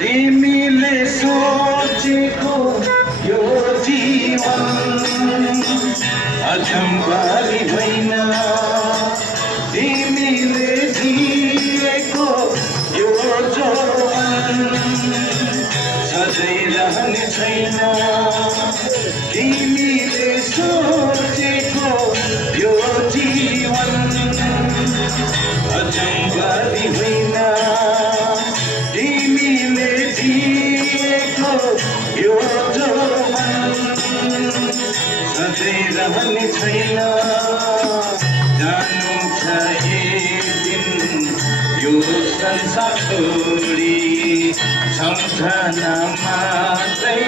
तिमीले सोचेको यो जीवन अचम्भारी होइन तिमीले जिएको यो जवान सधैँ रहने छैन तिमीले सोचेको यो जीवन अचम्भारी होइन तिमीले जिएको यो जवान सधैँ रहने छैन जानु छ एक दिन यो संसार छोडी सम्झना मात्रै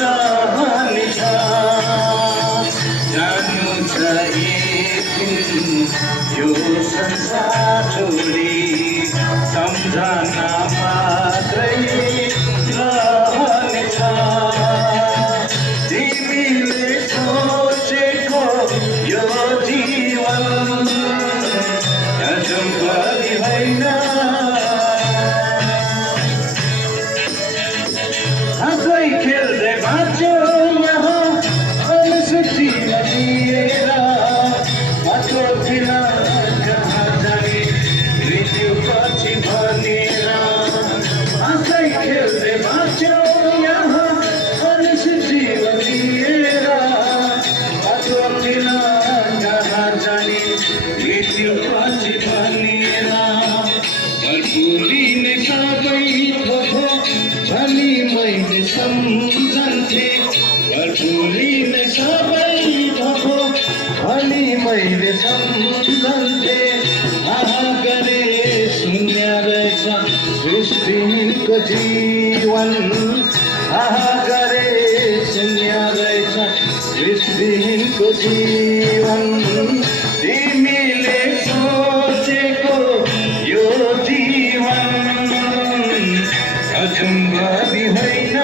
रहनेछ जानु छ एक दिन यो संसार छोडी सम्झना मात्रै रहनेछ तिमीले सोचेको यो जीवन अचम्भारी होइन हाँसै खेल्दै बाँच्यो यहाँ अनुसूचीमा दिएर बाटो थिएन कहाँ जाने मृत्यु पछि भनेर हाँसै खेल्दै बाँच्यो यहाँ अनुसूचीमा दिएर बाटो थिएन कहाँ जाने मृत्यु पछि भनेर भोलि नै सबै थोको भनी मैले सम्झन्थे भोलि नै सबै थोको भनी मैले सम्झन्थे आहा गरे शून्य रहेछ दृष्टिहीनको जीवन आहा गरे शून्य रहेछ दृष्टिहीनको जीवन तिमीले सोचेको यो जीवन अचम्भारी होइन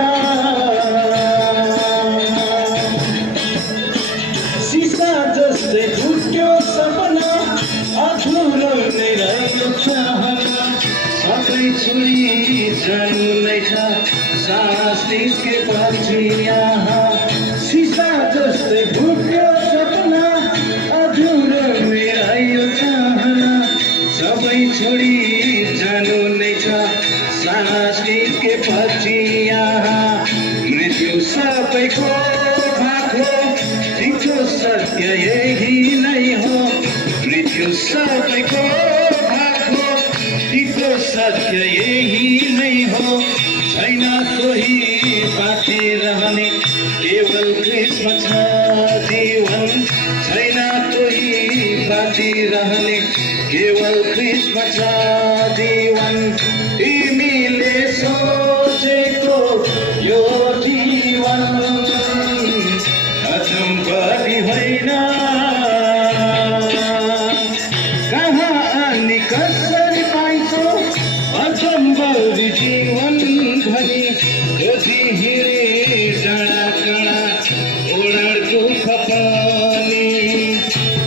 सिसा जस्तै टुट्यो सपना अधुरो नै रह्यो चाहना सबै छोडी जानु नै छ सास निस्केपछि यहाँ सिसा जस्तै टुट्यो सपना अधुरो नै रह्यो चाहना सबै छोडी जानु नै छ सास निस्केपछि यहाँ मृत्यु सबैको भाको तिम्रो सत्य यही नै हो मृत्यु सबैको भाको तिम्रो सत्य यही नै हो छैन कोही बाँकी रहने केवल कृष्ण छ जीवन छैन कोही बाँकी रहने केवल कृष्ण छ जीवन तिमीले सोचेको यो जीवन अचम्भारी होइन कहाँ अनि कसरी पाइन्छौ अचम्भारी जीवन भनी खोजी हिँडे डाँडा काँडा ओडारको खपानी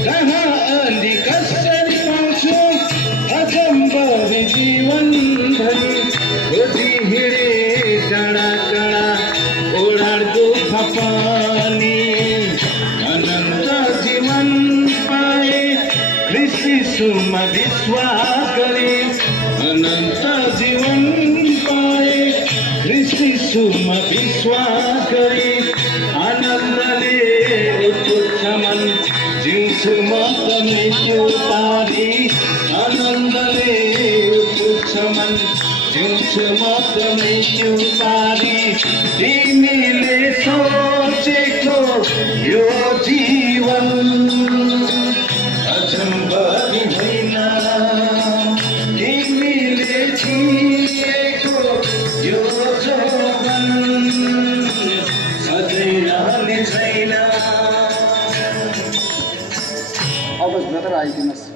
कहाँ अनि कसरी पाउँछौ अचम्भारी जीवन भनी खोजी हिँडे डाँडा काँडा ओडारको खपानी अनन्त जीवन पाए कृष्णमा विश्वास गरे अनन्त जीवन पाए कृष्णमा विश्वास गरे आनन्दले उत्पुछ मन जिउँछु म पनि त्यो पारी आनन्दले उत्पुछ मन जिउँछु म पनि त्यो पारी तिमीले सोचेको यो जीवन अचम्भारी होइन तिमीले जिएको यो जवान सधैँ रहने छैन आवाज मात्र आइदिनुहोस्